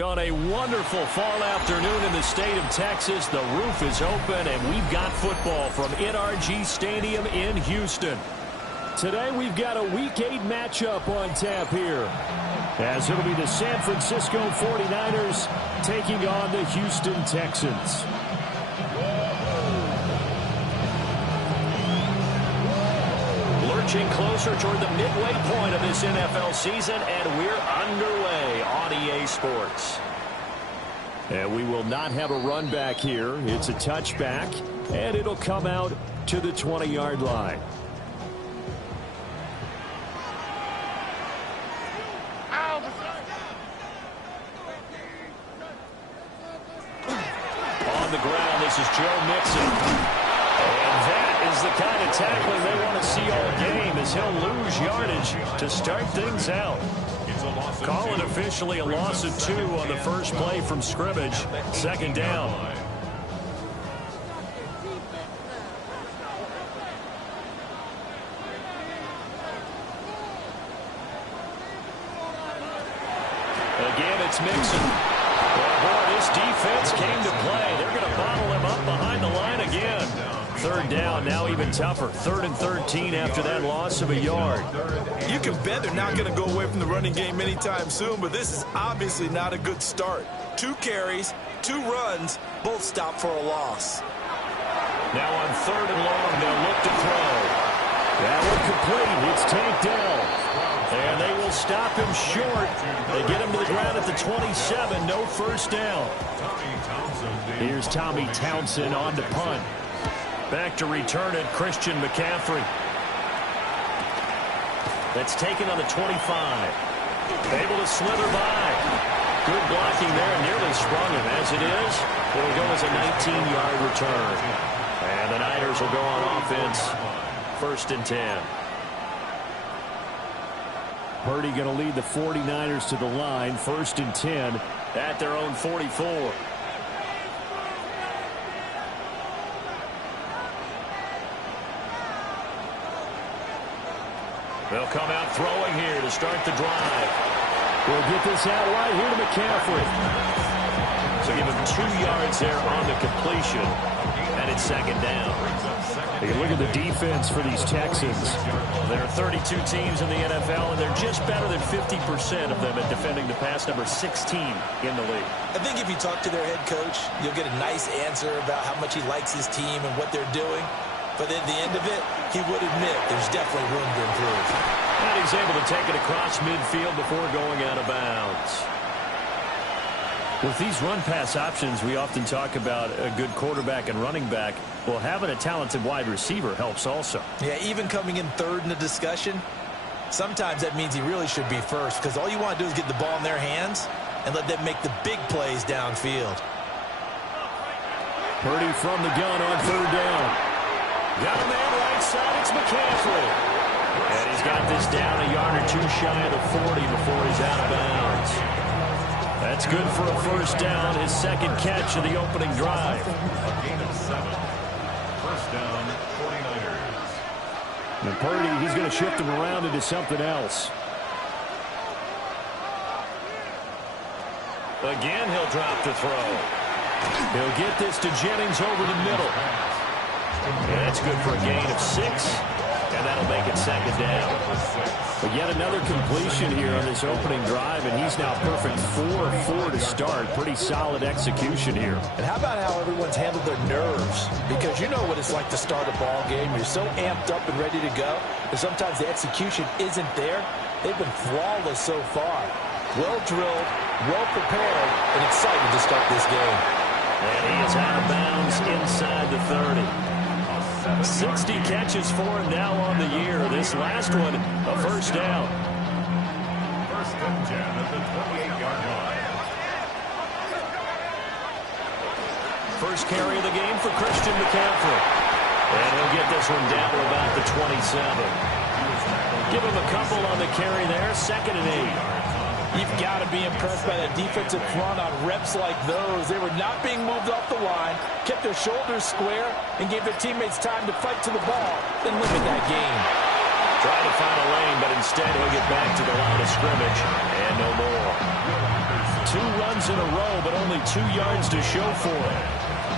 On a wonderful fall afternoon in the state of Texas, the roof is open, and we've got football from NRG Stadium in Houston. Today, we've got a Week 8 matchup on tap here, as it'll be the San Francisco 49ers taking on the Houston Texans. Lurching closer toward the midway point of this NFL season, and we're underway on EA Sports. And we will not have a run back here. It's a touchback, and it'll come out to the 20-yard line. On the ground, this is Joe Mixon. The kind of tackling they want to see all game, as he'll lose yardage to start things out. Call it officially a loss of 2 on the first play from scrimmage. Second down. Again, it's Mixon. Oh boy, this defense came to play. They're going to bottle him up behind the line again. Third down, now even tougher. 3rd and 13 after that loss of a yard. You can bet they're not going to go away from the running game anytime soon, but this is obviously not a good start. 2 carries, 2 runs, both stopped for a loss. Now on 3rd and long, they'll look to throw. That one complete. It's Tank Dell. And they will stop him short. They get him to the ground at the 27. No first down. Here's Tommy Townsend on to punt. Back to return it, Christian McCaffrey. That's taken on the 25. Able to slither by. Good blocking there, nearly sprung him. As it is, it'll go as a 19-yard return. And the Niners will go on offense. 1st and 10. Purdy going to lead the 49ers to the line. 1st and 10 at their own 44. They'll come out throwing here to start the drive. We'll get this out right here to McCaffrey. So give him 2 yards there on the completion. And it's 2nd down. You look at the defense for these Texans. There are 32 teams in the NFL, and they're just better than 50% of them at defending the pass, number 16 in the league. I think if you talk to their head coach, you'll get a nice answer about how much he likes his team and what they're doing. But at the end of it, he would admit there's definitely room to improve. And he's able to take it across midfield before going out of bounds. With these run-pass options, we often talk about a good quarterback and running back. Well, having a talented wide receiver helps also. Yeah, even coming in 3rd in the discussion, sometimes that means he really should be first, because all you want to do is get the ball in their hands and let them make the big plays downfield. Purdy from the gun on 3rd down. Got a man right side, it's McCaffrey. And he's got this down a yard or 2 shy of the 40 before he's out of bounds. That's good for a 1st down, his 2nd catch of the opening drive. A gain of 7. 1st down, 49ers. And Purdy, he's going to shift him around into something else. Again, he'll drop the throw. He'll get this to Jennings over the middle. And that's good for a gain of 6. And that'll make it 2nd down. But yet another completion here on this opening drive, and he's now perfect 4-4 to start. Pretty solid execution here. And how about how everyone's handled their nerves? Because you know what it's like to start a ball game. You're so amped up and ready to go, and sometimes the execution isn't there. They've been flawless so far. Well drilled, well prepared, and excited to start this game. And he is out of bounds passes inside the 30. 60 catches for him now on the year. This last one, a first down. First and 10 at the 28-yard line. First carry of the game for Christian McCaffrey. And he'll get this one down to about the 27. Give him a couple on the carry there. 2nd and 8. You've got to be impressed by that defensive front on reps like those. They were not being moved off the line, kept their shoulders square, and gave their teammates time to fight to the ball, then limit that gain. Trying to find a lane, but instead he'll get back to the line of scrimmage, and no more. 2 runs in a row, but only 2 yards to show for it.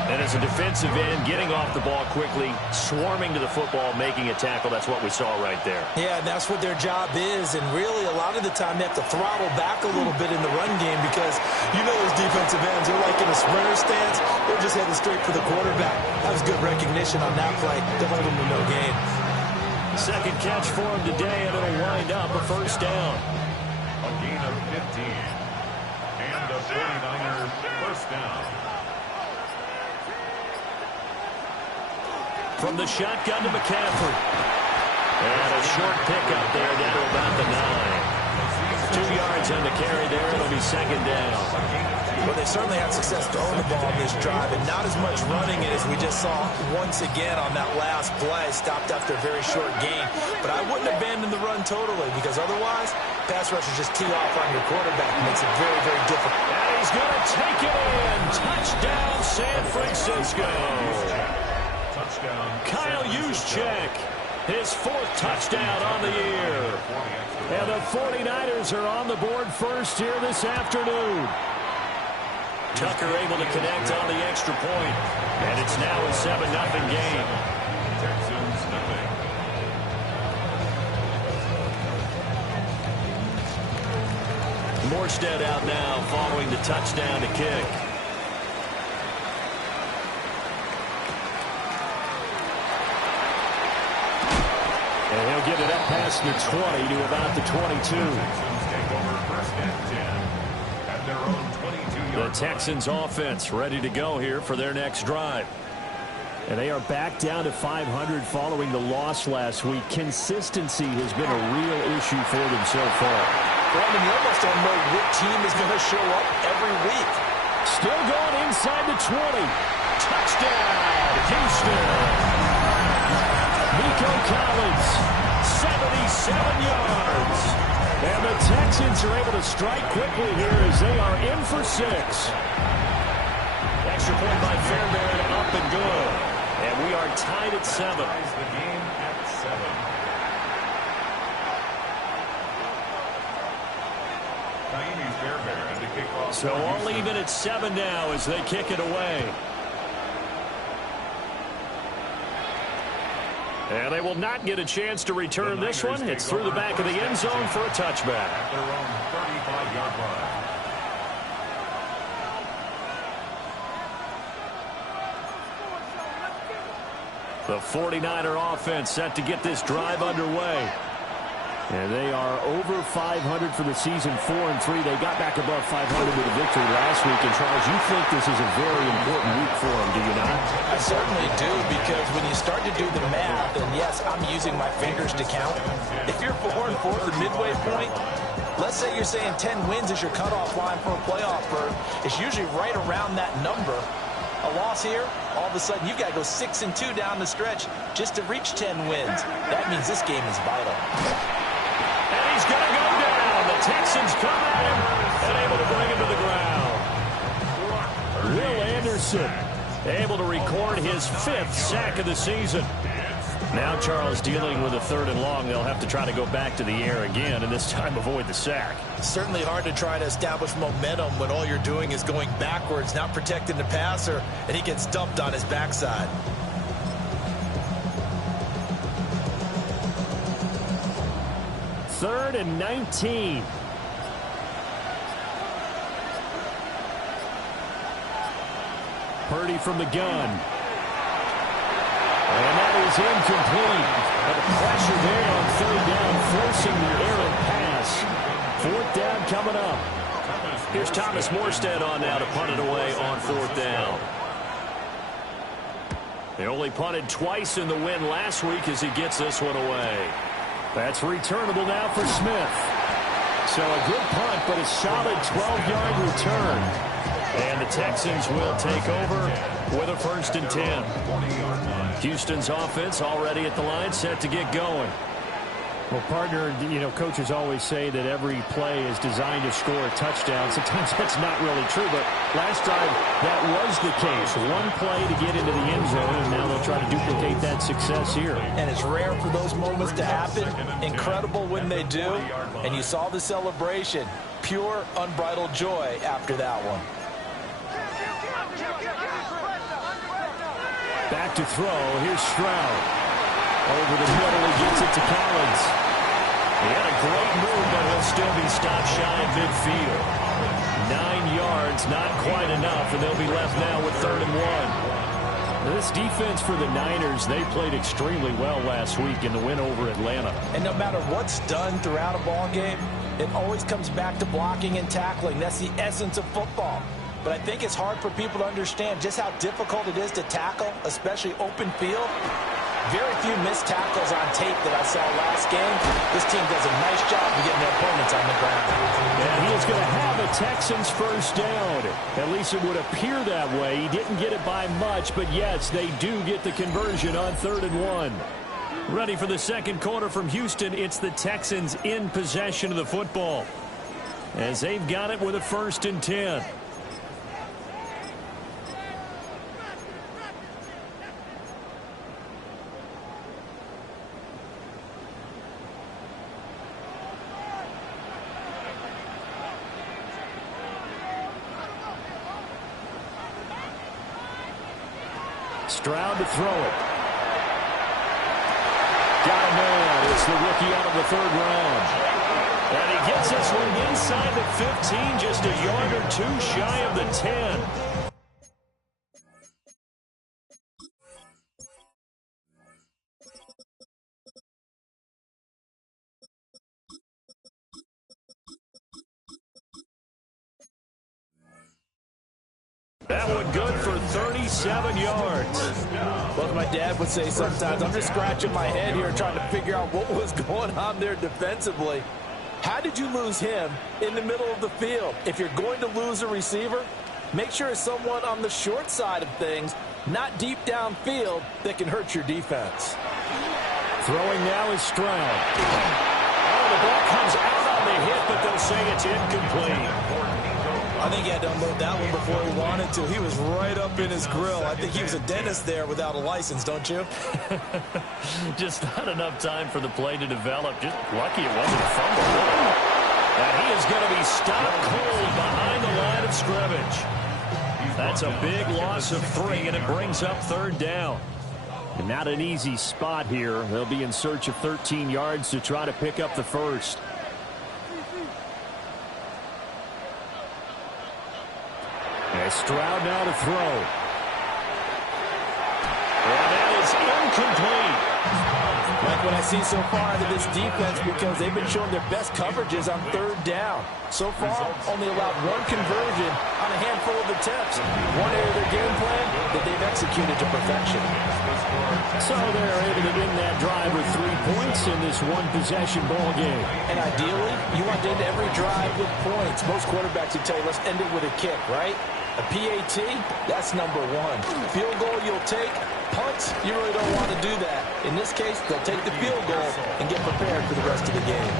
And as a defensive end, getting off the ball quickly, swarming to the football, making a tackle, that's what we saw right there. Yeah, and that's what their job is, and really a lot of the time they have to throttle back a little bit in the run game because you know those defensive ends are like in a sprinter stance. They're just heading straight for the quarterback. That was good recognition on that play to hold them to no gain. Second catch for him today, and it'll wind up a first down. A gain of 15. And the 49ers first down. From the shotgun to McCaffrey. And a short pickup there down to about the 9. 2 yards on the carry there. It'll be 2nd down. Well, they certainly had success throwing the ball on this drive, and not as much running it as we just saw once again on that last play. Stopped after a very short gain. But I wouldn't abandon the run totally because otherwise, pass rushers just tee off on your quarterback. It makes it very, very difficult. And he's going to take it in. Touchdown, San Francisco. Kyle Juszczyk, his 4th touchdown on the year. And the 49ers are on the board first here this afternoon. Tucker able to connect on the extra point. And it's now a 7-0 game. Texans nothing. Morstead out now following the touchdown to kick. And he'll get it up past the 20 to about the 22. Texans take over first and 10 at their own 22-yard. The Texans offense ready to go here for their next drive. And they are back down to 500 following the loss last week. Consistency has been a real issue for them so far. Brandon, you almost don't know what team is going to show up every week. Still going inside the 20. Touchdown, Houston. Nico Collins, 77 yards. And the Texans are able to strike quickly here as they are in for 6. Extra point by Fairbairn, up and good. And we are tied at 7. Ties the game at 7. Naimi Fairbairn to kick off. So all even at 7 now as they kick it away. And they will not get a chance to return this one. It's through the back of the end zone for a touchback. At their own 35-yard line. The 49er offense set to get this drive underway. And they are over 500 for the season, 4-3. They got back above 500 with a victory last week. And, Charles, you think this is a very important week for them, do you not? I certainly do, because when you start to do the math, and yes, I'm using my fingers to count. If you're 4-4 at the midway point, let's say you're saying 10 wins is your cutoff line for a playoff berth. It's usually right around that number. A loss here, all of a sudden you've got to go 6-2 down the stretch just to reach 10 wins. That means this game is vital. And he's going to go down. The Texans come at him and able to bring him to the ground. Will Anderson able to record his 5th sack of the season. Now Charles dealing with a 3rd and long. They'll have to try to go back to the air again, and this time avoid the sack. Certainly hard to try to establish momentum when all you're doing is going backwards, not protecting the passer, and he gets dumped on his backside. Third and 19. Purdy from the gun. And that is incomplete. And the pressure there on 3rd down, forcing the errant pass. 4th down coming up. Here's Thomas Morstead on now to punt it away on 4th down. They only punted twice in the win last week as he gets this one away. That's returnable now for Smith. So a good punt, but a solid 12-yard return. And the Texans will take over with a 1st and 10. Houston's offense already at the line, set to get going. Well, partner, coaches always say that every play is designed to score a touchdown. Sometimes that's not really true, but last time that was the case. One play to get into the end zone, and now they'll try to duplicate that success here. And it's rare for those moments to happen. Incredible when they do. And you saw the celebration. Pure, unbridled joy after that one. Back to throw. Here's Stroud. Over the middle, he gets it to Collins. He had a great move, but he'll still be stopped shy of midfield. 9 yards, not quite enough, and they'll be left now with 3rd and 1. This defense for the Niners, they played extremely well last week in the win over Atlanta. And no matter what's done throughout a ball game, it always comes back to blocking and tackling. That's the essence of football. But I think it's hard for people to understand just how difficult it is to tackle, especially open field. Very few missed tackles on tape that I saw last game. This team does a nice job of getting their opponents on the ground. And he is going to have a Texans 1st down. At least it would appear that way. He didn't get it by much, but yes, they do get the conversion on 3rd and 1. Ready for the second quarter from Houston. It's the Texans in possession of the football, as they've got it with a 1st and 10. Stroud to throw it. Got a man. It's the rookie out of the 3rd round. And he gets this one inside the 15, just a yard or 2 shy of the 10. That one good for 37 yards. Well, as my dad would say sometimes, I'm just scratching my head here trying to figure out what was going on there defensively. How did you lose him in the middle of the field? If you're going to lose a receiver, make sure it's someone on the short side of things, not deep downfield, that can hurt your defense. Throwing now is Stroud. Oh, the ball comes out on the hit, but they'll say it's incomplete. I think he had to unload that one before he wanted to. He was right up in his grill. I think he was a dentist there without a license, don't you? Just not enough time for the play to develop. Just lucky it wasn't a fumble. And he is going to be stopped cold behind the line of scrimmage. That's a big loss of 3, and it brings up 3rd down. And not an easy spot here. They'll be in search of 13 yards to try to pick up the 1st. And Stroud now to throw. And that is incomplete. Like what I see so far out of this defense, because they've been showing their best coverages on 3rd down. So far, only allowed 1 conversion on a handful of attempts. One area of their game plan that they've executed to perfection. So they're able to end that drive with 3 points in this one-possession ball game. And ideally, you want to end every drive with points. Most quarterbacks would tell you, let's end it with a kick, right? A PAT, that's number 1. Field goal you'll take. Punts, you really don't want to do that. In this case, they'll take the field goal and get prepared for the rest of the game.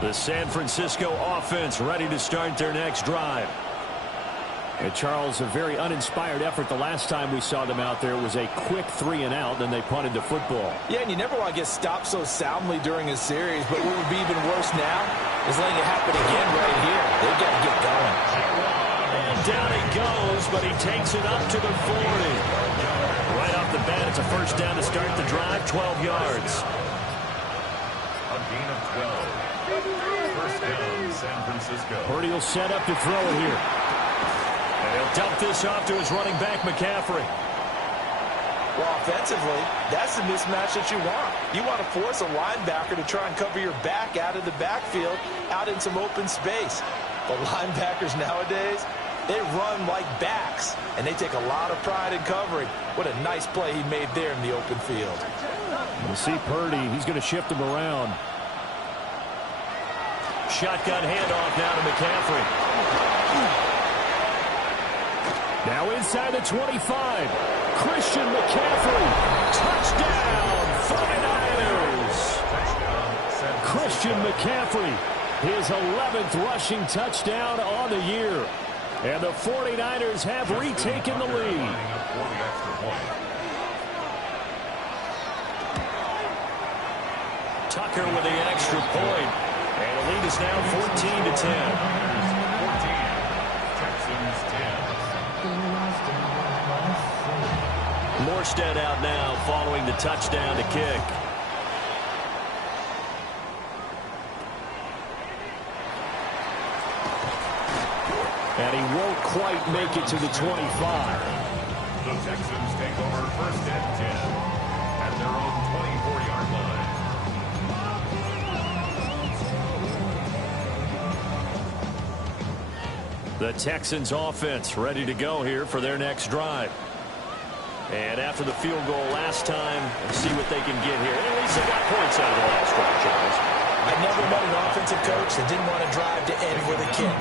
The San Francisco offense ready to start their next drive. And Charles, a very uninspired effort the last time we saw them out there. It was a quick 3 and out, then they punted the football. Yeah, and you never want to get stopped so soundly during a series, but what would be even worse now is letting it happen again right here. They've got to get going. And down he goes, but he takes it up to the 40. Right off the bat, it's a 1st down to start the drive, 12 yards. A gain of 12. 1st down, San Francisco. Purdy will set up to throw it here. And he'll dump this off to his running back, McCaffrey. Well, offensively, that's the mismatch that you want. You want to force a linebacker to try and cover your back out of the backfield, out in some open space. But linebackers nowadays, they run like backs, and they take a lot of pride in covering. What a nice play he made there in the open field. You see Purdy, he's going to shift him around. Shotgun handoff now to McCaffrey. Now inside the 25. Christian McCaffrey. Touchdown, 49ers. Christian McCaffrey, his 11th rushing touchdown on the year. And the 49ers have retaken the lead. Tucker with the extra point. And the lead is now 14-10. 14. Texans 10. Morstead out now following the touchdown to kick. And he won't quite make it to the 25. The Texans take over first and 10 at their own 24-yard line. The Texans offense ready to go here for their next drive. And after the field goal last time, let's see what they can get here. And at least they got points out of the last drive, Charles. I never met an offensive coach that didn't want to drive to end with a kick.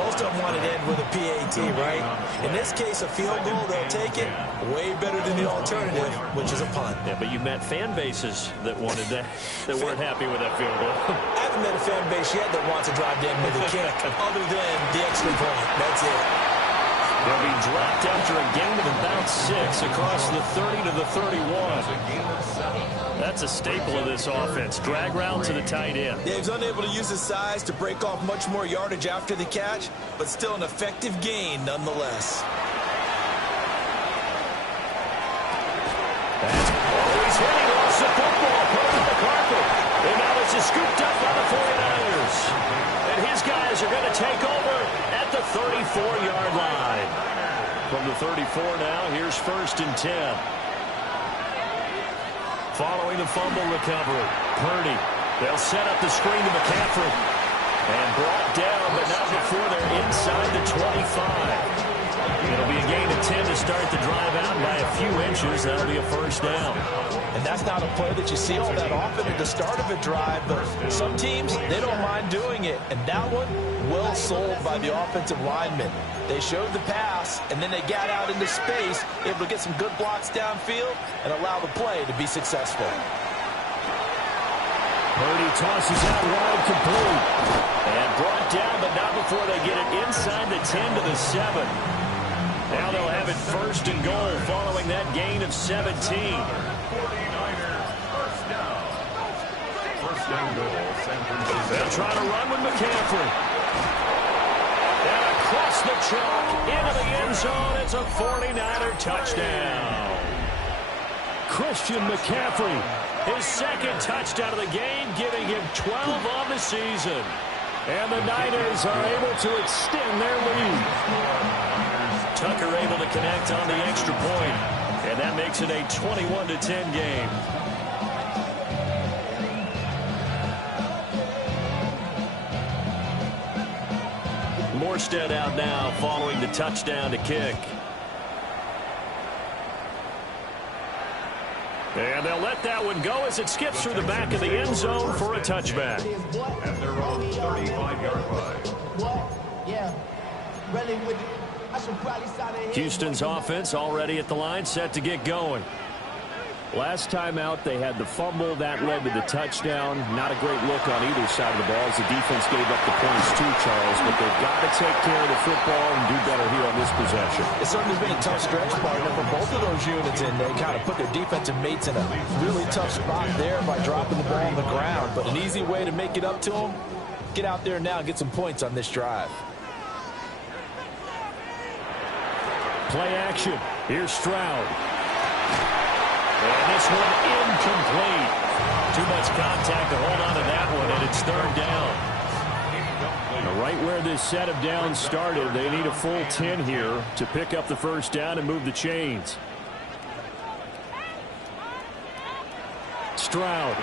Most of them want to end with a PAT, right? In this case, a field goal, they'll take it. Way better than the alternative, which is a punt. Yeah, but you met fan bases that wanted that, that weren't happy with that field goal. I haven't met a fan base yet that wants to drive to end with a kick, other than the extra point. That's it. They'll be dropped after a gain of about 6 across the 30 to the 31. That's a staple of this offense. Drag route to the tight end. Yeah, he's unable to use his size to break off much more yardage after the catch, but still an effective gain nonetheless. He's hitting off the football, put on the carpet. And now this is scooped up by the 49ers. And his guys are going to take over at the 34-yard line. From the 34 now, here's first and 10. Following the fumble recovery, Purdy. They'll set up the screen to McCaffrey. And brought down, but not before they're inside the 25. It'll be a gain of 10 to start the drive out by a few inches. That'll be a first down. And that's not a play that you see all that often at the start of a drive, but some teams, they don't mind doing it. And that one, well sold by the offensive lineman. They showed the pass, and then they got out into space, able to get some good blocks downfield and allow the play to be successful. Purdy tosses out wide complete. And brought down, but not before they get it inside the 10 to the 7. Now they'll have it first and goal following that gain of 17. 49ers first down. First and goal, San Francisco. They'll try to run with McCaffrey. And across the chalk into the end zone. It's a 49er touchdown. Christian McCaffrey, his second touchdown of the game, giving him 12 on the season. And the Niners are able to extend their lead. Tucker able to connect on the extra point. And that makes it a 21-10 game. Morstead out now following the touchdown to kick. And they'll let that one go as it skips through the back of the end zone for a touchback. At their own 35-yard line. Houston's offense already at the line, set to get going. Last time out, they had the fumble. That led to the touchdown. Not a great look on either side of the ball as the defense gave up the points too, Charles. But they've got to take care of the football and do better here on this possession. It's certainly been a tough stretch, partner, for both of those units, and they kind of put their defensive mates in a really tough spot there by dropping the ball on the ground. But an easy way to make it up to them, get out there now and get some points on this drive. Play action. Here's Stroud. And this one incomplete. Too much contact to hold on to that one, and it's third down. Right where this set of downs started, they need a full 10 here to pick up the first down and move the chains. Stroud.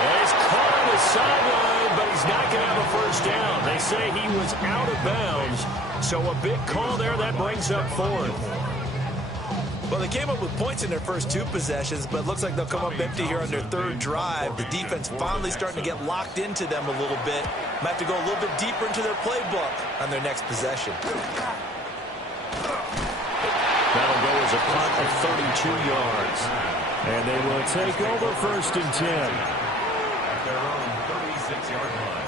And he's caught on the sideline, but he's not going to have a first down. They say he was out of bounds, so a big call there. That brings up fourth. Well, they came up with points in their first two possessions, but it looks like they'll come up empty here on their third drive. The defense finally starting to get locked into them a little bit. Might have to go a little bit deeper into their playbook on their next possession. That'll go as a punt of 32 yards. And they will take over 1st and 10. At their own 36-yard line.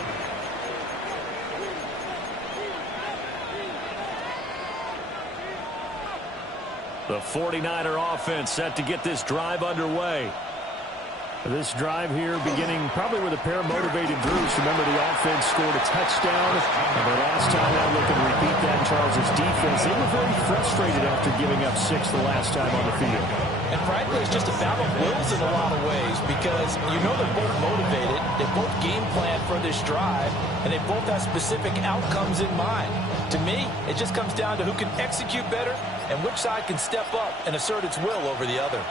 The 49er offense set to get this drive underway. This drive here beginning probably with a pair of motivated Drews. Remember, the offense scored a touchdown. And the last time out, looking to repeat that, Charles' defense, they were very frustrated after giving up 6 the last time on the field. And frankly, it's just a battle of wills in a lot of ways because you know they're both motivated. They both game plan for this drive, and they both have specific outcomes in mind. To me, it just comes down to who can execute better and which side can step up and assert its will over the other.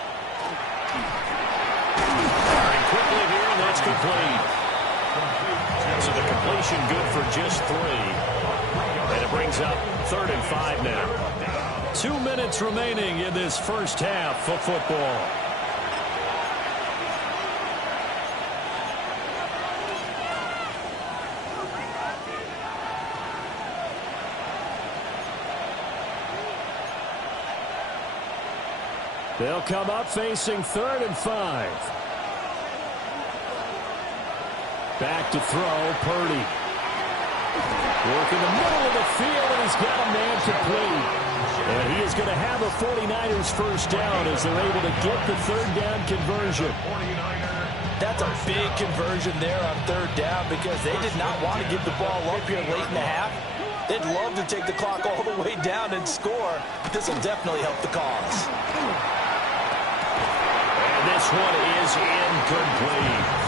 Firing quickly here, and that's complete. So the completion good for just 3. And it brings up 3rd and 5 now. 2 minutes remaining in this first half of football. They'll come up facing 3rd and 5. Back to throw, Purdy. Working the middle of the field, and he's got a man complete. And he is going to have a 49ers first down as they're able to get the 3rd down conversion. That's a big conversion there on 3rd down because they did not want to get the ball up here late in the half. They'd love to take the clock all the way down and score. This will definitely help the cause. And this one is incomplete.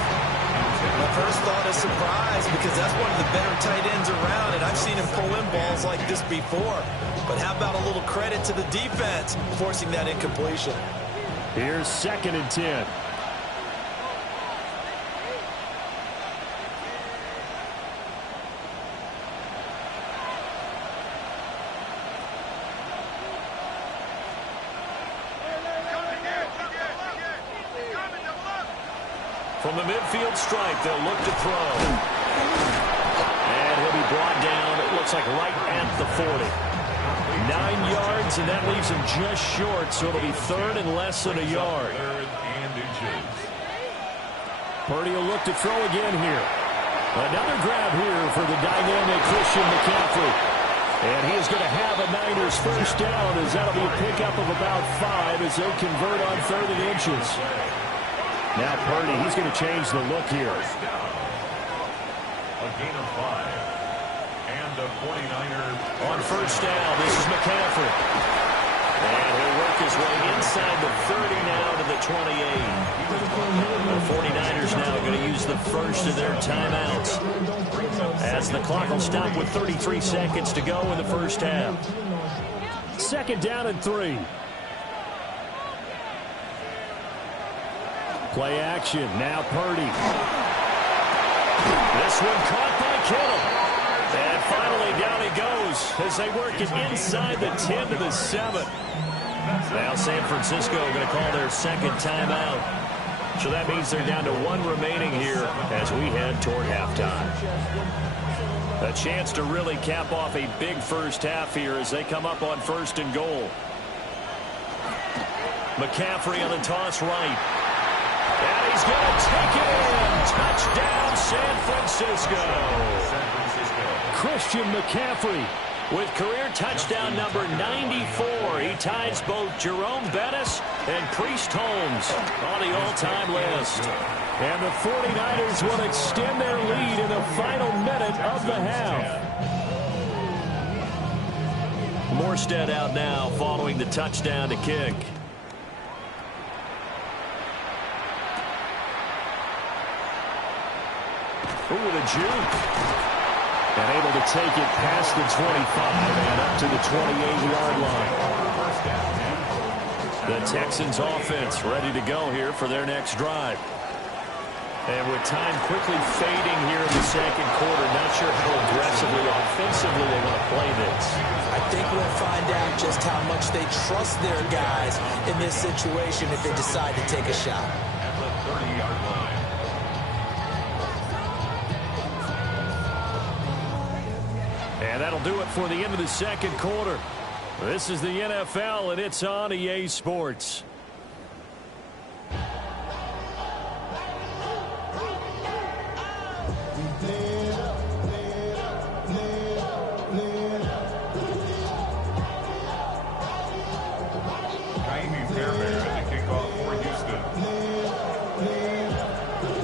My first thought is surprise because that's one of the better tight ends around, and I've seen him pull in balls like this before. But how about a little credit to the defense forcing that incompletion? Here's 2nd and 10. From the midfield stripe, they'll look to throw. And he'll be brought down, it looks like right at the 40. 9 yards, and that leaves him just short, so it'll be 3rd and less than a yard. 3rd and inches. Purdy will look to throw again here. Another grab here for the dynamic Christian McCaffrey. And he is going to have a Niners first down as that'll be a pickup of about 5 as they convert on 3rd and inches. Now Purdy, he's going to change the look here. A gain of 5. And the 49ers on first down, this is McCaffrey. And he'll work his way inside the 30 now to the 28. The 49ers now going to use the first of their timeouts as the clock will stop with 33 seconds to go in the first half. 2nd down and 3. Play action. Now Purdy. This one caught by Kittle. And finally down he goes as they work it inside the 10 to the 7. Now San Francisco going to call their 2nd timeout. So that means they're down to 1 remaining here as we head toward halftime. A chance to really cap off a big first half here as they come up on 1st and goal. McCaffrey on the toss right. And he's going to take it in. Touchdown, San Francisco. Christian McCaffrey with career touchdown number 94. He ties both Jerome Bettis and Priest Holmes on the all-time list. And the 49ers will extend their lead in the final minute of the half. Morstead out now following the touchdown to kick. Ooh, the juke. And able to take it past the 25 and up to the 28-yard line. The Texans offense ready to go here for their next drive. And with time quickly fading here in the second quarter, not sure how aggressively, offensively they want to play this. I think we'll find out just how much they trust their guys in this situation if they decide to take a shot. At the 30-yard line. And that'll do it for the end of the second quarter. This is the NFL, and it's on EA Sports.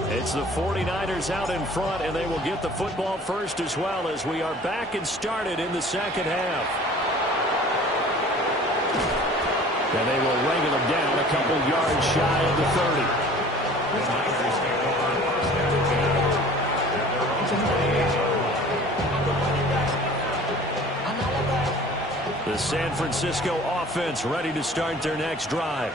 It's the 49ers out in front, and they will get the football first as well as we are back and started in the second half. And they will wrangle them down a couple yards shy of the 30. The San Francisco offense ready to start their next drive.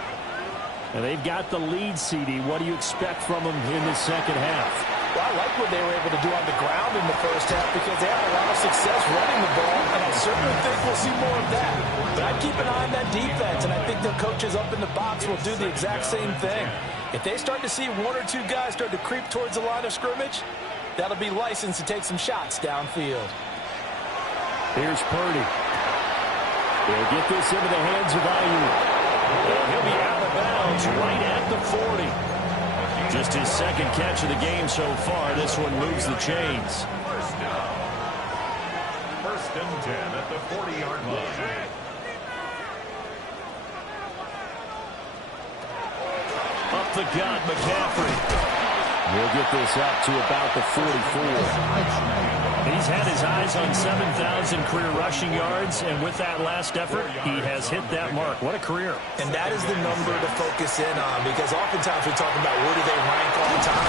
And they've got the lead, CD. What do you expect from them in the second half? Well, I like what they were able to do on the ground in the first half because they had a lot of success running the ball, and I certainly think we'll see more of that. But I'd keep an eye on that defense, and I think their coaches up in the box will do the exact same thing. If they start to see one or two guys start to creep towards the line of scrimmage, that'll be license to take some shots downfield. Here's Purdy. They'll get this into the hands of Ayuk. And he'll be out of bounds right at the 40. Just his second catch of the game so far. This one moves the chains. First down. First and 10 at the 40-yard line. Up the gut, McCaffrey. We'll get this up to about the 44. He's had his eyes on 7,000 career rushing yards, and with that last effort, he has hit that mark. What a career. And that is the number to focus in on, because oftentimes we talk about where do they rank all the time.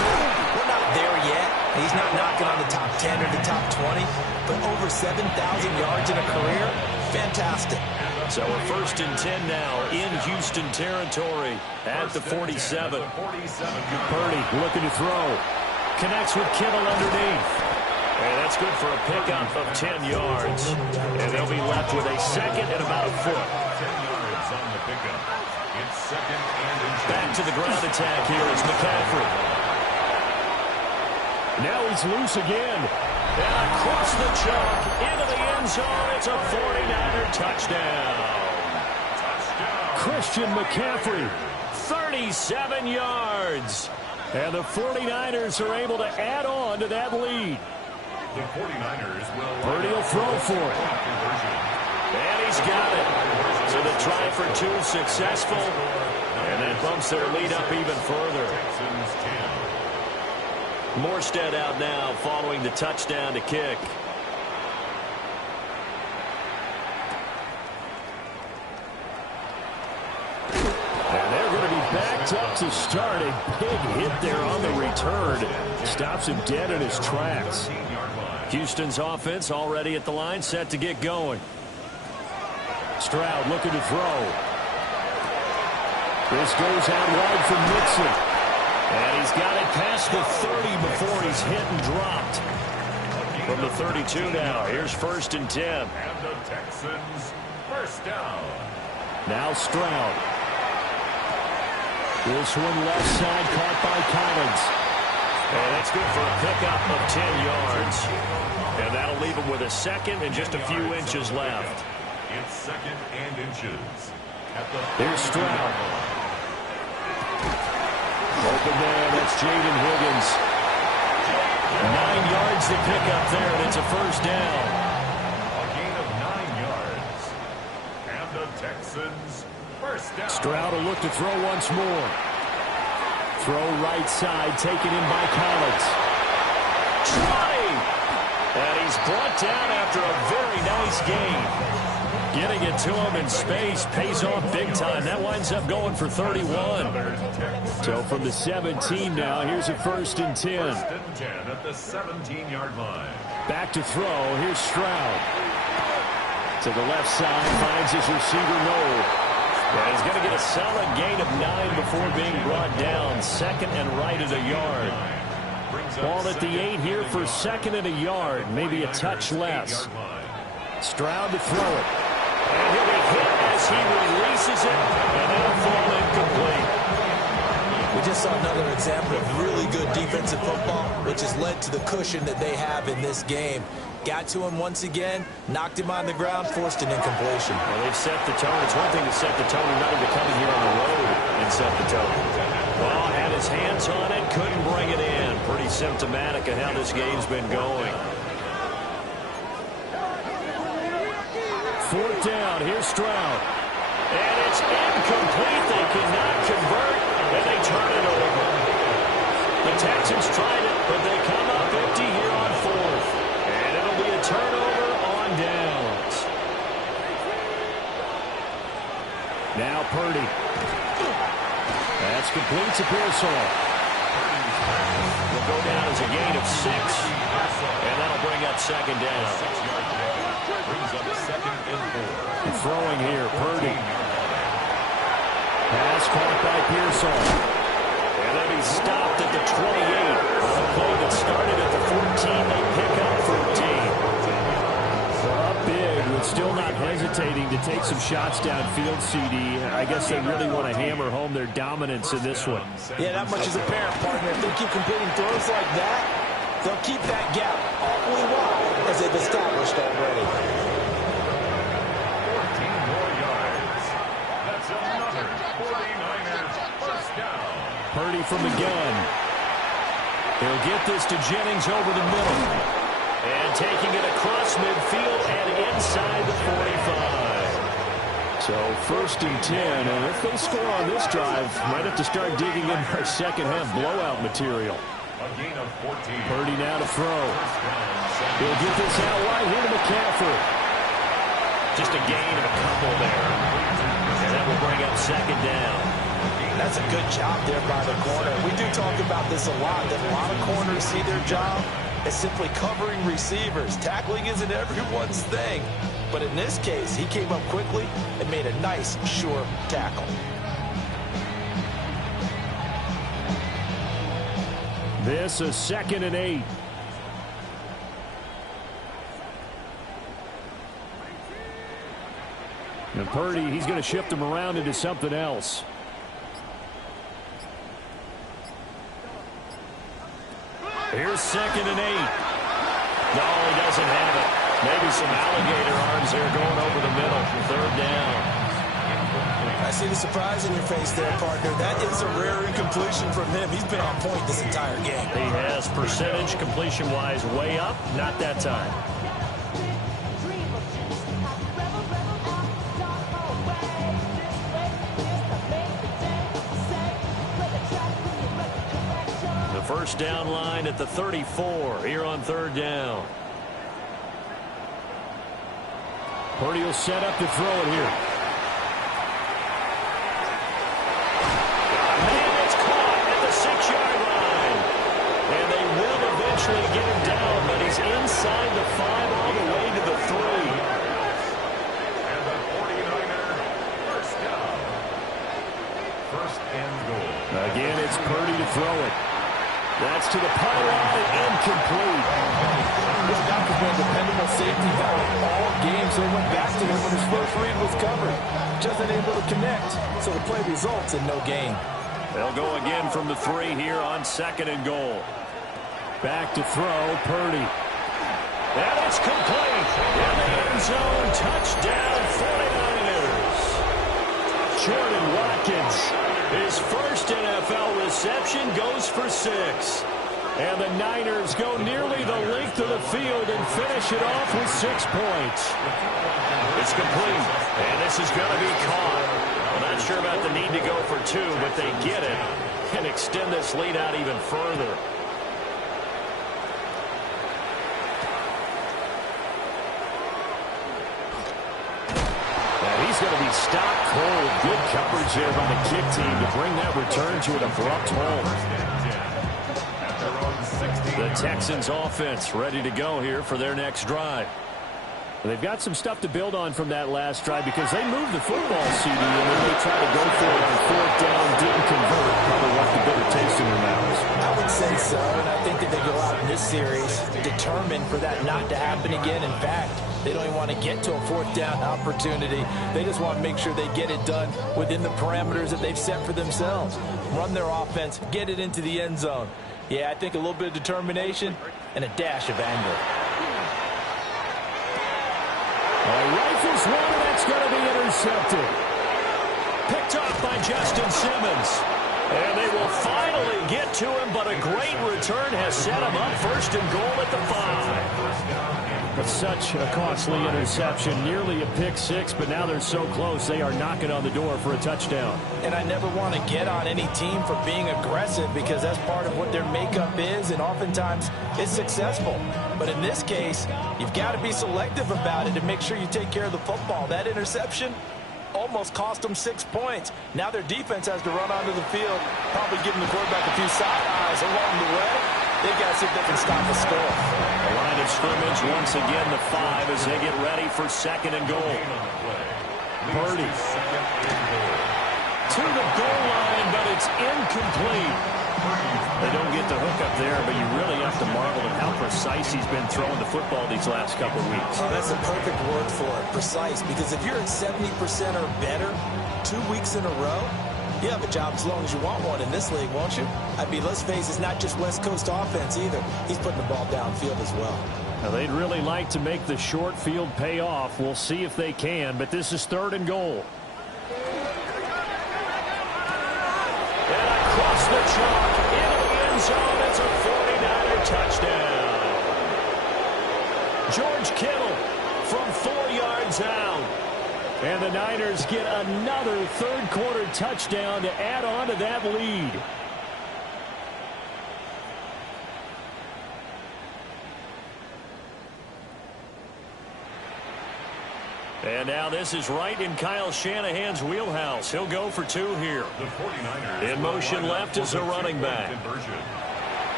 We're not there yet. He's not knocking on the top 10 or the top 20, but over 7,000 yards in a career, fantastic. So a first and 10 now in Houston territory at the 47. Purdy looking to throw. Connects with Kittle underneath. And that's good for a pickup of 10 yards. And they'll be left with a second and about a foot. 10 yards on the pickup. It's second and inches. Back to the ground attack here is McCaffrey. Now he's loose again. And across the chalk into the end zone. It's a 49er touchdown. Christian McCaffrey, 37 yards. And the 49ers are able to add on to that lead. The 49ers will... Purdy will throw for it. And he's got it. So the try for two is successful. And that bumps their lead up even further. Morstead out now following the touchdown to kick. And they're going to be backed up to start. A big hit there on the return. Stops him dead in his tracks. Houston's offense already at the line, set to get going. Stroud looking to throw. This goes out wide from Mixon. And he's got it past the 30 before he's hit and dropped. From the 32 now, here's first and 10. And the Texans first down. Now Stroud. This one left side caught by Collins. And that's good for a pickup of 10 yards. And that'll leave him with a second and just a few inches left. It's second and inches. Here's Stroud. Open man, that's Jaden Higgins. 9 yards to pick up there, and it's a first down. A gain of 9 yards. And the Texans first down. Stroud will look to throw once more. Throw right side, taken in by Collins. 20! And he's brought down after a very nice gain. Getting it to him in space pays off big time. That winds up going for 31. So from the 17 now, here's a first and 10. First and 10 at the 17-yard line. Back to throw. Here's Stroud. To the left side, finds his receiver Noel. Yeah, he's going to get a solid gain of 9 before being brought down. Second and right at a yard. Ball at the 8 here for second and a yard. Maybe a touch less. Stroud to throw it. And he'll be hit as he releases it. And it'll fall incomplete. We just saw another example of really good defensive football, which has led to the cushion that they have in this game. Got to him once again, knocked him on the ground, forced an incompletion. Well, they've set the tone. It's one thing to set the tone, another to come in here on the road and set the tone. Well, had his hands on it, couldn't bring it in. Pretty symptomatic of how this game's been going. Fourth down, here's Stroud. And it's incomplete. They cannot convert, and they turn it over. The Texans tried it, but they come up empty here on fourth. And it'll be a turnover on downs. Now Purdy. That's complete to Pearsall. Will go down as a gain of 6, and that'll bring up second down. Brings up second and 4. Throwing here, Purdy. Pass caught by Pearsall. And then he's stopped at the 28. A play that started at the 14. They pick up 14. Up big, but still not hesitating to take some shots downfield, CD. I guess they really want to hammer home their dominance in this one. Yeah, that much is apparent, partner. If they keep completing throws like that, they'll keep that gap awfully wide as they've established already. 14 more yards. That's another 49ers first down. Purdy from the gun. He'll get this to Jennings over the middle. And taking it across midfield and inside the 45. So first and 10, and if they score on this drive, might have to start digging in our second half blowout material. A gain of 14. Purdy now to throw. He'll get this out wide here to McCaffrey. Just a gain of a couple there. And that will bring up second down. That's a good job there by the corner. We do talk about this a lot, that a lot of corners see their job as simply covering receivers. Tackling isn't everyone's thing. But in this case, he came up quickly and made a nice, sure tackle. This is second and 8. And Purdy, he's going to shift them around into something else. Here's second and 8. No, he doesn't have it. Maybe some alligator arms there going over the middle. Third down. I see the surprise in your face there, partner. That is a rare incompletion from him. He's been on point this entire game. He has percentage completion-wise way up. Not that time. The first down line at the 34 here on third down. Purdy will set up to throw it here. And it's caught at the 6-yard line. And they will eventually get him down, but he's inside the 5 all the way to the 3. And the 49er first down. First and goal. Again, it's Purdy to throw it. That's to the pylon and incomplete. This guy has been a dependable safety valve all games. They went back to him when his first read was covered. Just unable to connect, so the play results in no gain. They'll go again from the 3 here on second and goal. Back to throw, Purdy. And it's complete. In the end zone, touchdown 49ers. Jordan Watkins, his first NFL reception, goes for 6. And the Niners go nearly the length of the field and finish it off with 6 points. It's complete, and this is going to be caught. I'm not sure about the need to go for 2, but they get it and extend this lead out even further. And he's going to be stopped cold. Good coverage there by the kick team to bring that return to an abrupt halt. The Texans offense ready to go here for their next drive. They've got some stuff to build on from that last drive because they moved the football, CD, and then they tried to go for it on fourth down, didn't convert. Probably left a bitter taste in their mouths. I would say so, and I think that they go out in this series determined for that not to happen again. In fact, they don't even want to get to a fourth down opportunity. They just want to make sure they get it done within the parameters that they've set for themselves. Run their offense, get it into the end zone. Yeah, I think a little bit of determination and a dash of anger. Rifles one, and that's going to be intercepted. Picked off by Justin Simmons. And they will finally get to him, but a great return has set him up first and goal at the 5. But such a costly interception, nearly a pick six, but now they're so close they are knocking on the door for a touchdown. And I never want to get on any team for being aggressive because that's part of what their makeup is, and oftentimes it's successful. But in this case, you've got to be selective about it and make sure you take care of the football. That interception almost cost them 6 points. Now their defense has to run onto the field, probably giving the quarterback a few side eyes along the way. They've got to see if they can stop the score. The line of scrimmage once again the 5 as they get ready for second and goal. Purdy to the goal line, but it's incomplete. They don't get the hook up there, but you really have to marvel at how precise he's been throwing the football these last couple of weeks. Oh, that's a perfect word for it, precise, because if you're at 70% or better 2 weeks in a row, you have a job as long as you want one in this league, won't you? I mean, let's face it, it's not just West Coast offense either. He's putting the ball downfield as well. Now, they'd really like to make the short field pay off. We'll see if they can, but this is third and goal. And across the chalk into the end zone, it's a 49er touchdown. George Kittle from 4 yards out. And the Niners get another third-quarter touchdown to add on to that lead. And now this is right in Kyle Shanahan's wheelhouse. He'll go for 2 here. The 49ers in motion left is a running back.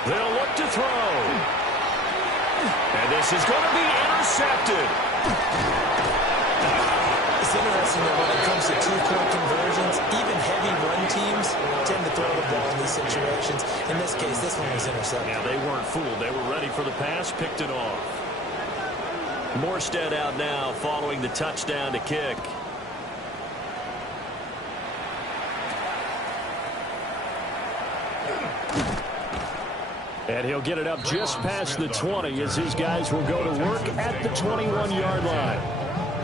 They'll look to throw. And this is going to be intercepted. It's interesting that when it comes to two-point conversions, even heavy run teams tend to throw the ball in these situations. In this case, this one was intercepted. Yeah, they weren't fooled. They were ready for the pass, picked it off. Morstead out now following the touchdown to kick. And he'll get it up just past the 20 as his guys will go to work at the 21-yard line.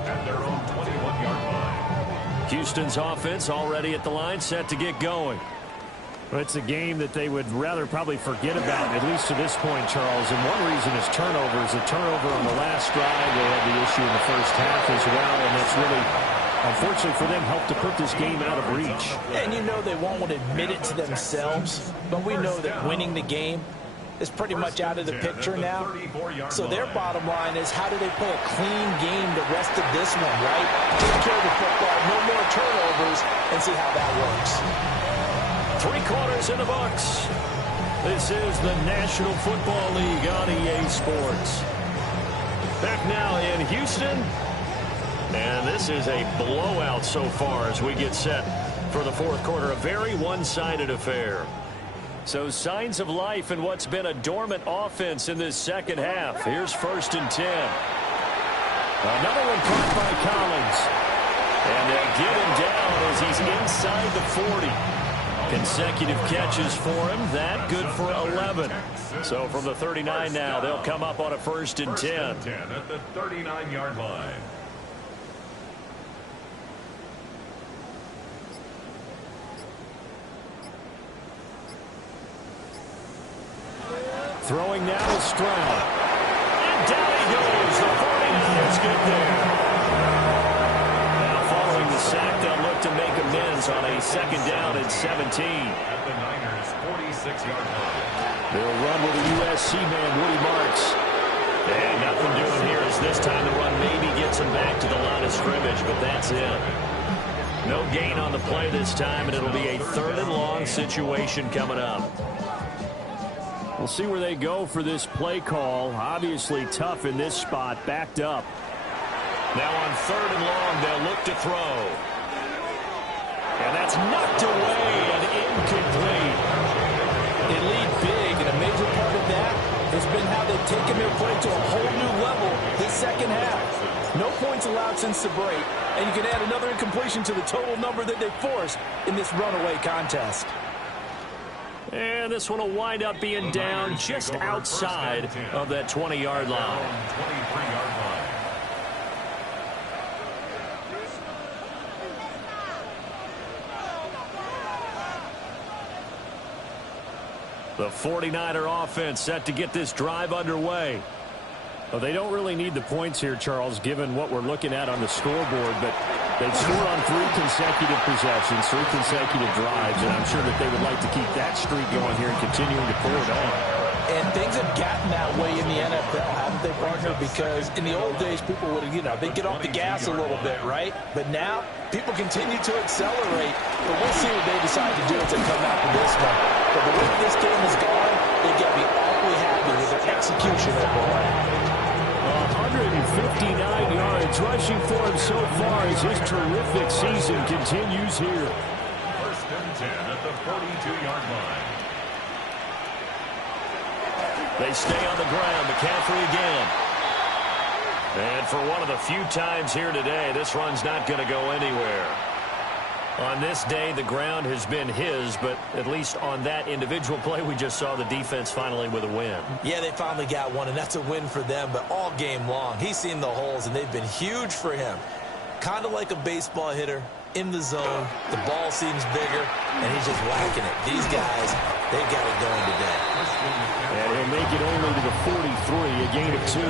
At their own 21-yard line. Houston's offense already at the line, set to get going. Well, it's a game that they would rather probably forget about, at least to this point, Charles. And one reason is turnovers. A turnover on the last drive. They had the issue in the first half as well, and that's really, unfortunately for them, helped to put this game out of reach. And you know they won't want to admit it to themselves, but we know that winning the game is pretty much out of the picture now. So their bottom line is, how do they play a clean game the rest of this one, right? Take care of the football, no more turnovers, and see how that works. 3 quarters in the books. This is the National Football League on EA Sports. Back now in Houston. And this is a blowout so far as we get set for the fourth quarter. A very one-sided affair. So signs of life in what's been a dormant offense in this second half. Here's 1st and 10. Another one caught by Collins. And they'll get him down as he's inside the 40. Consecutive catches for him. That good for 11. So from the 39 now, they'll come up on a 1st and 10. At the 39-yard line. Throwing now to Stroud. And down he goes. The 49ers get there. Now following the sack, they'll look to make amends on a 2nd down and 17. At the Niners' 46-yard line. They'll run with a USC man, Woody Marks. And nothing doing here as this time the run maybe gets him back to the line of scrimmage, but that's it. No gain on the play this time, and it'll be a 3rd and long situation coming up. We'll see where they go for this play call. Obviously tough in this spot, backed up. Now on 3rd and long, they'll look to throw. And that's knocked away and incomplete. They lead big, and a major part of that has been how they've taken their play to a whole new level this second half. No points allowed since the break, and you can add another incompletion to the total number that they forced in this runaway contest. And this one will wind up being down just outside of that 20-yard line. 23-yard line. The 49er offense set to get this drive underway. Well, they don't really need the points here, Charles, given what we're looking at on the scoreboard, but they've scored on 3 consecutive possessions, 3 consecutive drives, and I'm sure that they would like to keep that streak going here and continuing to pull it on. And things have gotten that way in the NFL, haven't they, partner? Because in the old days, people would, they'd get off the gas a little bit, right? But now, people continue to accelerate. But we'll see what they decide to do as they come out for this one. But the way this game has gone, they've got to be awfully happy with their execution overall. 159 yards rushing for him so far as his terrific season continues here. 1st and 10 at the 42-yard line. They stay on the ground. McCaffrey again. And for one of the few times here today, this run's not going to go anywhere. On this day, the ground has been his, but at least on that individual play, we just saw the defense finally with a win. Yeah, they finally got one, and that's a win for them, but all game long, he's seen the holes, and they've been huge for him. Kind of like a baseball hitter in the zone. The ball seems bigger, and he's just whacking it. These guys, they've got it going today. And he'll make it only to the 43, a gain of 2.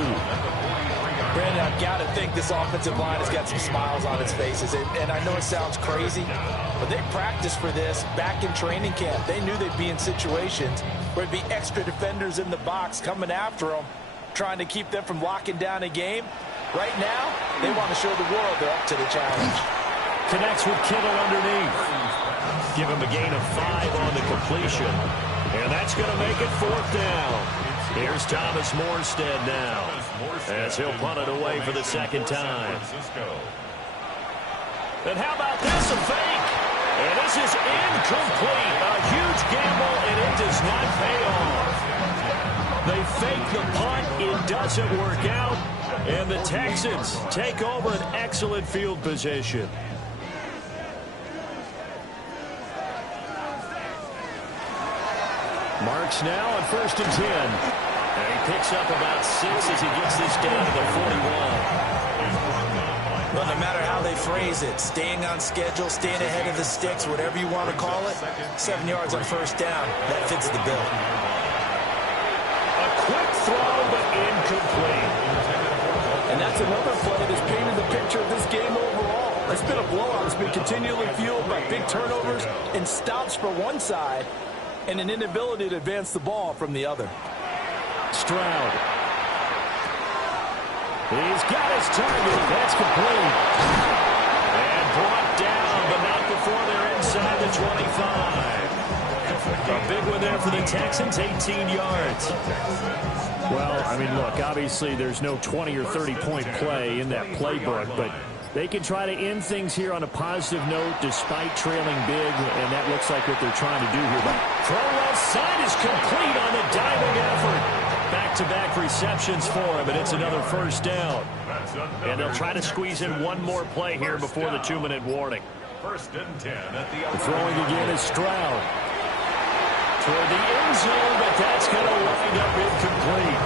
Brandon, I've got to think this offensive line has got some smiles on its faces. And I know it sounds crazy, but they practiced for this back in training camp. They knew they'd be in situations where there'd be extra defenders in the box coming after them, trying to keep them from locking down a game. Right now, they want to show the world they're up to the challenge. Connects with Kittle underneath. Give him a gain of 5 on the completion. And that's going to make it 4th down. Here's Thomas Morstead now, as he'll punt it away for the 2nd time. And how about this, a fake? And this is incomplete. A huge gamble, and it does not pay off. They fake the punt. It doesn't work out. And the Texans take over an excellent field position. Marks now on 1st and 10. And he picks up about 6 as he gets this down to the 41. Well, no matter how they phrase it, staying on schedule, staying ahead of the sticks, whatever you want to call it, 7 yards on 1st down, that fits the bill. A quick throw, but incomplete. And that's another play that's painted the picture of this game overall. It's been a blowout. It's been continually fueled by big turnovers and stops for one side and an inability to advance the ball from the other. Stroud. He's got his target. That's complete. And brought down, but not before they're inside the 25. A big one there for the Texans, 18 yards. Well, I mean, look, obviously there's no 20 or 30-point play in that playbook, but they can try to end things here on a positive note despite trailing big, and that looks like what they're trying to do here. But throw left side is complete on the diving effort. Back-to-back receptions for him, and it's another 1st down. And they'll try to squeeze in one more play here before the 2-minute warning. 1st and 10 at the throwing again is Stroud. Toward the end zone, but that's going to wind up incomplete.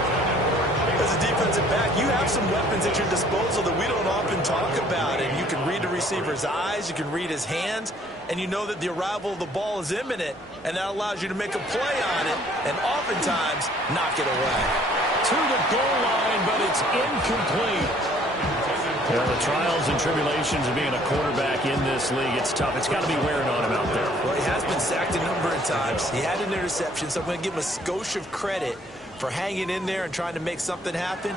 As a defensive back, you have some weapons at your disposal that we don't often talk about. And you can read the receiver's eyes, you can read his hands, and you know that the arrival of the ball is imminent, and that allows you to make a play on it and oftentimes knock it away. To the goal line, but it's incomplete. Well, the trials and tribulations of being a quarterback in this league, it's tough. It's got to be wearing on him out there. Well, he has been sacked a number of times. He had an interception, so I'm going to give him a skosh of credit for hanging in there and trying to make something happen,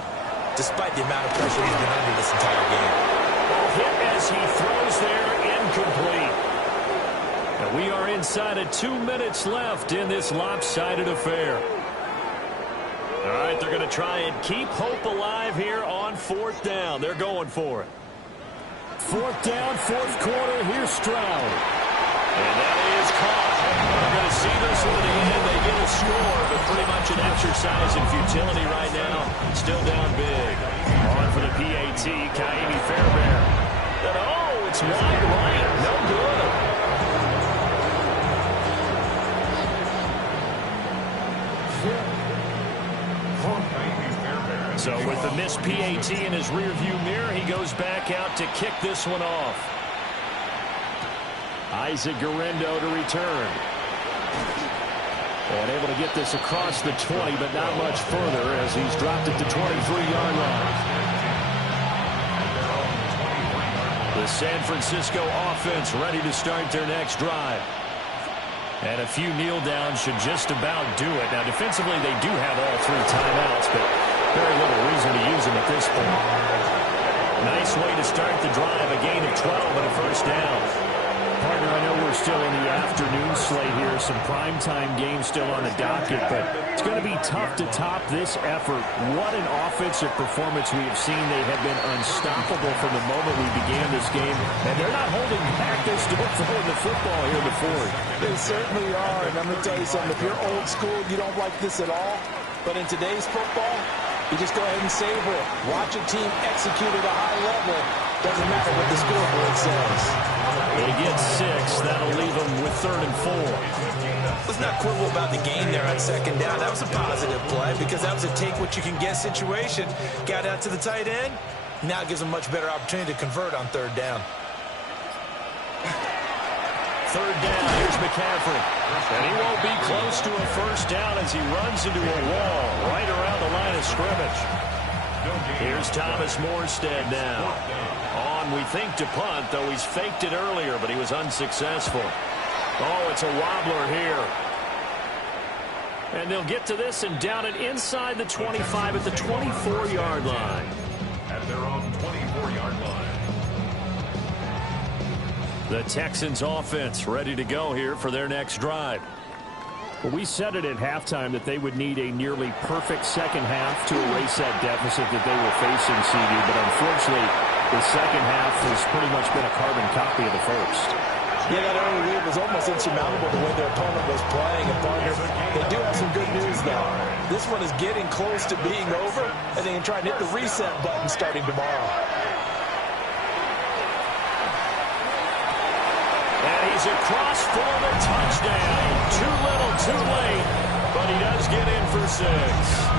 despite the amount of pressure he's been under this entire game. Hit as he throws there, incomplete. And we are inside of 2 minutes left in this lopsided affair. All right, they're going to try and keep hope alive here on 4th down. They're going for it. 4th down, 4th quarter. Here's Stroud. And that is caught. We're going to see this one at the end. They get a score, but pretty much an exercise in futility right now. Still down big. On for the PAT, Kaimi Fairbairn. And oh, it's wide right. No good. So with the missed PAT in his rearview mirror, he goes back out to kick this one off. Isaac Guerrero to return. And able to get this across the 20, but not much further as he's dropped it to 23-yard line. The San Francisco offense ready to start their next drive. And a few kneel downs should just about do it. Now, defensively, they do have all 3 timeouts, but very little reason to use them at this point. Nice way to start the drive, a gain of 12 and a first down. Partner, I know we're still in the afternoon slate here. Some primetime games still on the docket, but it's going to be tough to top this effort. What an offensive performance we have seen. They have been unstoppable from the moment we began this game, and they're not holding back. They're still throwing the football here in the 4th. They certainly are, and I'm going to tell you something. If you're old school, you don't like this at all. But in today's football, you just go ahead and savor it. Watch a team execute at a high level. Doesn't matter what the scoreboard says. They get 6. That'll leave them with 3rd and 4. Let's not quibble about the gain there on 2nd down. That was a positive play because that was a take-what-you-can-get situation. Got out to the tight end. Now it gives them much better opportunity to convert on 3rd down. 3rd down, here's McCaffrey. And he won't be close to a first down as he runs into a wall right around the line of scrimmage. Here's Thomas Morstead now. On, we think, to punt, though he's faked it earlier, but he was unsuccessful. Oh, it's a wobbler here. And they'll get to this and down it inside the 25 at the 24-yard line. At their own 24-yard line. The Texans offense ready to go here for their next drive. Well, we said it at halftime that they would need a nearly perfect second half to erase that deficit that they were facing, CD, but unfortunately the second half has pretty much been a carbon copy of the first. Yeah, that early lead was almost insurmountable the way their opponent was playing. And partner, they do have some good news now. This one is getting close to being over, and they can try and hit the reset button starting tomorrow. And he's across for the touchdown. Too little, too late, but he does get in for 6.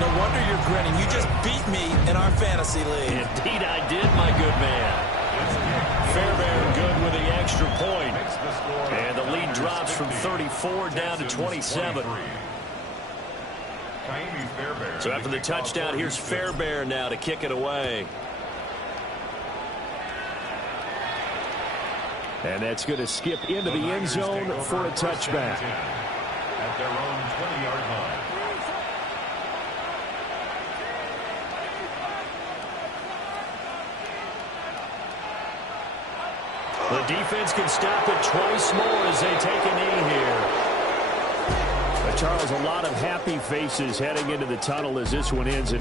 No wonder you're grinning. You just beat me in our fantasy league. Indeed I did, my good man. Fairbairn good with the extra point. And the lead drops from 34 down to 27. So after the touchdown, here's Fairbairn now to kick it away. And that's going to skip into the end zone for a touchback. At their own 20-yard line. The defense can stop it twice more as they take a knee here. But Charles, a lot of happy faces heading into the tunnel as this one ends.